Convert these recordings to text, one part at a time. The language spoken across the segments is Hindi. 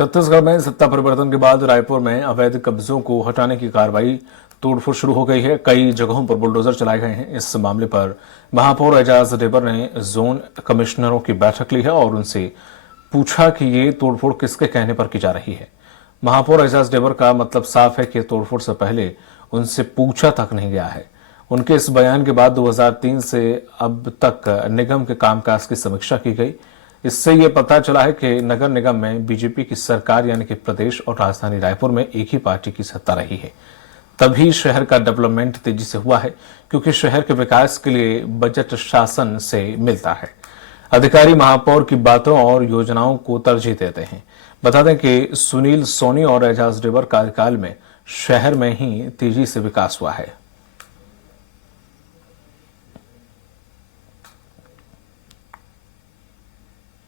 छत्तीसगढ़ में सत्ता परिवर्तन के बाद रायपुर में अवैध कब्जों को हटाने की कार्रवाई तोड़फोड़ शुरू हो गई है। कई जगहों पर बुलडोजर चलाए गए हैं। इस मामले पर महापौर एजाज ढेबर ने जोन कमिश्नरों की बैठक ली है और उनसे पूछा कि ये तोड़फोड़ किसके कहने पर की जा रही है। महापौर एजाज ढेबर का मतलब साफ है कि तोड़फोड़ से पहले उनसे पूछा तक नहीं गया है। उनके इस बयान के बाद 2003 से अब तक निगम के कामकाज की समीक्षा की गई। इससे ये पता चला है कि नगर निगम में बीजेपी की सरकार यानी कि प्रदेश और राजधानी रायपुर में एक ही पार्टी की सत्ता रही है। तभी शहर का डेवलपमेंट तेजी से हुआ है, क्योंकि शहर के विकास के लिए बजट शासन से मिलता है। अधिकारी महापौर की बातों और योजनाओं को तरजीह देते हैं। बता दें कि सुनील सोनी और एजाज ढेबर कार्यकाल में शहर में ही तेजी से विकास हुआ है।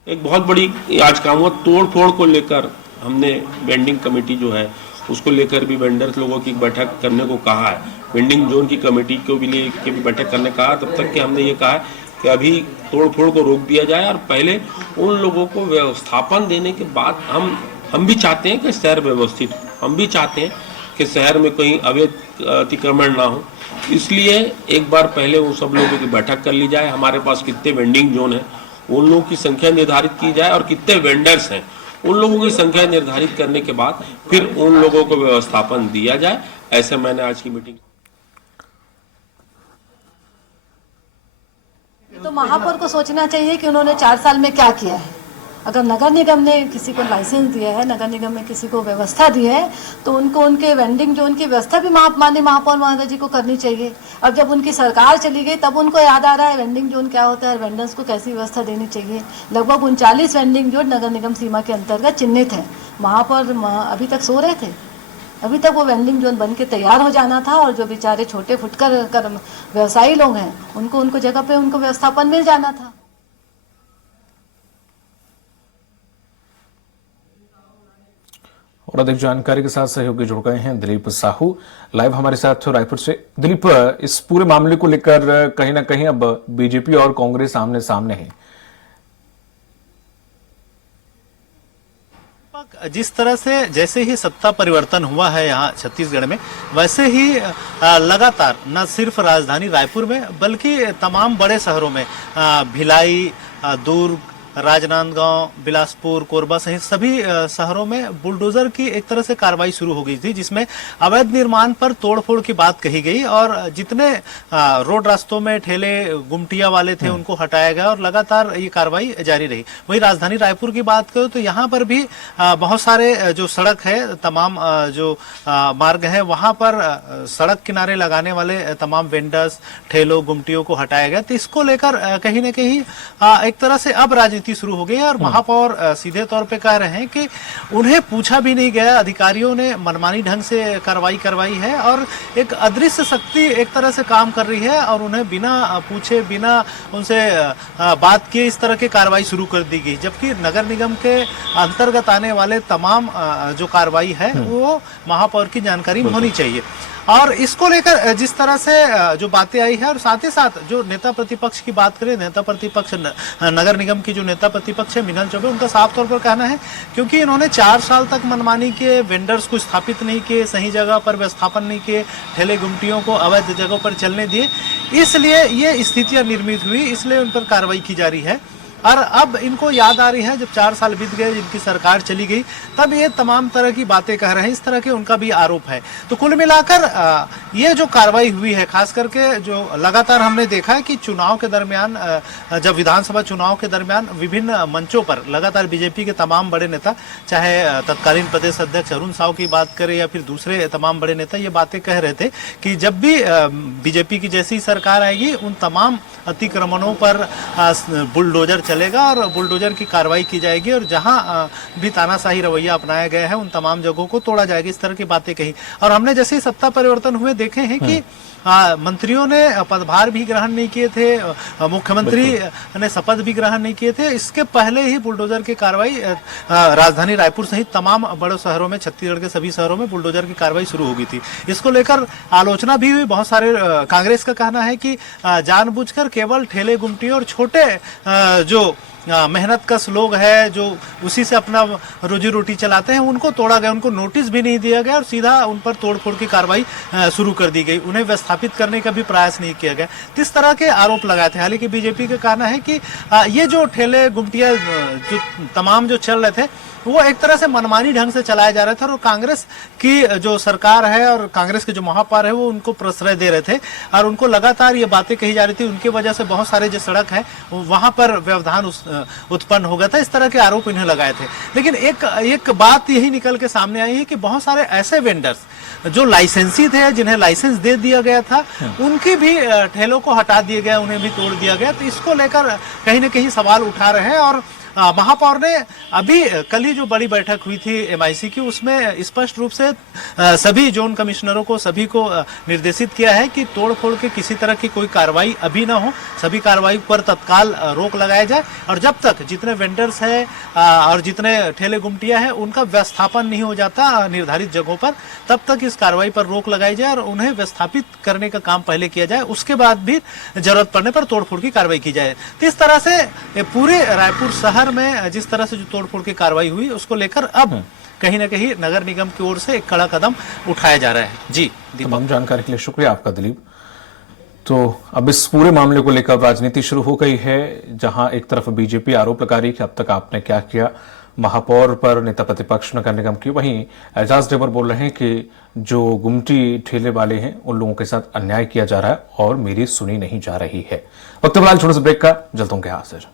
एक बहुत बड़ी आज काम हुआ तोड़ फोड़ को लेकर। हमने वेंडिंग कमेटी जो है उसको लेकर भी वेंडर्स लोगों की बैठक करने को कहा है। वेंडिंग जोन की कमेटी को भी लेकर भी बैठक करने को कहा। तब तक कि हमने ये कहा है कि अभी तोड़ फोड़ को रोक दिया जाए और पहले उन लोगों को व्यवस्थापन देने के बाद हम भी चाहते हैं कि शहर व्यवस्थित, हम भी चाहते हैं कि शहर में कहीं अवैध अतिक्रमण ना हो। इसलिए एक बार पहले उन सब लोगों की बैठक कर ली जाए। हमारे पास कितने वेंडिंग जोन है उन लोगों की संख्या निर्धारित की जाए और कितने वेंडर्स हैं उन लोगों की संख्या निर्धारित करने के बाद फिर उन लोगों को व्यवस्थापन दिया जाए। ऐसे मैंने आज की मीटिंग। तो महापौर को सोचना चाहिए कि उन्होंने 4 साल में क्या किया है। अगर नगर निगम ने किसी को लाइसेंस दिया है, नगर निगम ने किसी को व्यवस्था दी है, तो उनको उनके वेंडिंग जोन की व्यवस्था भी माननीय महापौर महोदय जी को करनी चाहिए। अब जब उनकी सरकार चली गई तब उनको याद आ रहा है वेंडिंग जोन क्या होता है और वेंडर्स को कैसी व्यवस्था देनी चाहिए। लगभग 39 वेंडिंग जोन नगर निगम सीमा के अंतर्गत चिन्हित है। महापौर अभी तक सो रहे थे। अभी तक वो वेंडिंग जोन बन के तैयार हो जाना था और जो बेचारे छोटे फुटकर व्यवसायी लोग हैं उनको जगह पे उनको व्यवस्थापन मिल जाना था। और अधिक जानकारी के साथ सहयोगी जुड़ गए हैं दिलीप साहू लाइव हमारे साथ रायपुर से। दिलीप, इस पूरे मामले को लेकर कहीं ना कहीं अब बीजेपी और कांग्रेस आमने सामने है। जिस तरह से जैसे ही सत्ता परिवर्तन हुआ है यहाँ छत्तीसगढ़ में, वैसे ही लगातार न सिर्फ राजधानी रायपुर में बल्कि तमाम बड़े शहरों में भिलाई, दुर्ग, राजनांदगांव, बिलासपुर, कोरबा सहित सभी शहरों में बुलडोजर की एक तरह से कार्रवाई शुरू हो गई थी, जिसमें अवैध निर्माण पर तोड़फोड़ की बात कही गई और जितने रोड रास्तों में ठेले गुमटिया वाले थे उनको हटाया गया और लगातार ये कार्रवाई जारी रही। वही राजधानी रायपुर की बात करो तो यहाँ पर भी बहुत सारे जो सड़क है, तमाम जो मार्ग है, वहां पर सड़क किनारे लगाने वाले तमाम वेंडर्स, ठेलों, गुमटियों को हटाया गया। तो इसको लेकर कहीं न कहीं एक तरह से अब राजनीति शुरू हो गई है और महापौर सीधे तौर पे कह रहे हैं कि उन्हें पूछा भी नहीं गया, अधिकारियों ने मनमानी ढंग से कार्रवाई करवाई है और एक अदृश्य शक्ति एक तरह से काम कर रही है और उन्हें बिना पूछे, बिना उनसे बात किए इस तरह की कार्रवाई शुरू कर दी गई। जबकि नगर निगम के अंतर्गत आने वाले तमाम जो कार्रवाई है वो महापौर की जानकारी में होनी चाहिए। और इसको लेकर जिस तरह से जो बातें आई है और साथ ही साथ जो नेता प्रतिपक्ष की बात करें, नेता प्रतिपक्ष नगर निगम की जो नेता प्रतिपक्ष है मिनल चौबे, उनका साफ तौर पर कहना है क्योंकि इन्होंने 4 साल तक मनमानी के वेंडर्स को स्थापित नहीं किए, सही जगह पर व्यवस्थापन नहीं किए, ठेले गुमटियों को अवैध जगहों पर चलने दिए, इसलिए ये स्थितियां निर्मित हुई, इसलिए उन पर कार्रवाई की जा रही है। और अब इनको याद आ रही है जब 4 साल बीत गए, जिनकी सरकार चली गई, तब ये तमाम तरह की बातें कह रहे हैं। इस तरह के उनका भी आरोप है। तो कुल मिलाकर ये जो कार्रवाई हुई है, खास करके जो लगातार हमने देखा है कि चुनाव के दरमियान, जब विधानसभा चुनाव के दरमियान विभिन्न मंचों पर लगातार बीजेपी के तमाम बड़े नेता, चाहे तत्कालीन प्रदेश अध्यक्ष अरुण साव की बात करें या फिर दूसरे तमाम बड़े नेता, ये बातें कह रहे थे कि जब भी बीजेपी की जैसी सरकार आएगी उन तमाम अतिक्रमणों पर बुलडोजर चलेगा और बुलडोजर की कार्रवाई की जाएगी और जहां भी तानाशाही रवैया अपनाया गया है उन तमाम जगहों को तोड़ा जाएगा। इस तरह की बातें कही। और हमने जैसे ही सत्ता परिवर्तन हुए देखे हैं कि मंत्रियों ने पदभार भी ग्रहण नहीं किए थे, मुख्यमंत्री ने शपथ भी ग्रहण नहीं किए थे। इसके पहले ही बुलडोजर की कार्रवाई राजधानी रायपुर सहित तमाम बड़े शहरों में, छत्तीसगढ़ के सभी शहरों में बुलडोजर की कार्रवाई शुरू हो गई थी। इसको लेकर आलोचना भी हुई। बहुत सारे कांग्रेस का कहना है कि जानबूझकर केवल ठेले गुमटी और छोटे जो मेहनतकश लोग हैं जो उसी से अपना रोजी रोटी चलाते हैं, उनको तोड़ा गया, उनको नोटिस भी नहीं दिया गया और सीधा उन पर तोड़फोड़ की कार्रवाई शुरू कर दी गई। उन्हें विस्थापित करने का भी प्रयास नहीं किया गया। तो इस तरह के आरोप लगाए थे। हालांकि बीजेपी का कहना है कि ये जो ठेले गुमटिया जो तमाम जो चल रहे थे वो एक तरह से मनमानी ढंग से चलाए जा रहे थे और कांग्रेस की जो सरकार है और कांग्रेस के जो महापौर है वो उनको प्रश्रय दे रहे थे और उनको लगातार ये बातें कही जा रही थी। उनकी वजह से बहुत सारे जो सड़क है वहां पर व्यवधान उत्पन्न हो गया था। इस तरह के आरोप इन्हें लगाए थे। लेकिन एक बात यही निकल के सामने आई है कि बहुत सारे ऐसे वेंडर्स जो लाइसेंसी थे, जिन्हें लाइसेंस दे दिया गया था, उनकी भी ठेलों को हटा दिया गया, उन्हें भी तोड़ दिया गया। तो इसको लेकर कहीं ना कहीं सवाल उठा रहे हैं और महापौर ने अभी कल ही जो बड़ी बैठक हुई थी एमआईसी की, उसमें स्पष्ट रूप से सभी जोन कमिश्नरों को सभी को निर्देशित किया है कि तोड़फोड़ के किसी तरह की कोई कार्रवाई अभी ना हो, सभी कार्रवाई पर तत्काल रोक लगाया जाए और जब तक जितने वेंडर्स हैं और जितने ठेले गुमटिया है उनका व्यवस्थापन नहीं हो जाता निर्धारित जगहों पर, तब तक इस कार्रवाई पर रोक लगाई जाए और उन्हें व्यवस्थापित करने का काम पहले किया जाए, उसके बाद भी जरूरत पड़ने पर तोड़फोड़ की कार्रवाई की जाए। तो इस तरह से पूरे रायपुर शहर में जिस तरह से जो तोड़फोड़ की कार्रवाई हुई उसको लेकर अब कहीं ना कहीं नगर निगम की ओर से एक कड़ा कदम उठाया जा रहा है। जी तमाम जानकारी के लिए शुक्रिया आपका दिलीप। तो अब इस पूरे मामले को लेकर राजनीति शुरू हो गई है, जहां एक तरफ बीजेपी आरोप लगा रही कि अब तक आपने क्या किया, महापौर पर नेता प्रतिपक्ष नगर निगम की, वहीं एजाज ढेबर बोल रहे हैं कि जो गुमटी ठेले वाले हैं उन लोगों के साथ अन्याय किया जा रहा है और मेरी सुनी नहीं जा रही है। वक्त फिलहाल छोटे से ब्रेक का, जल्द होंगे हाजिर।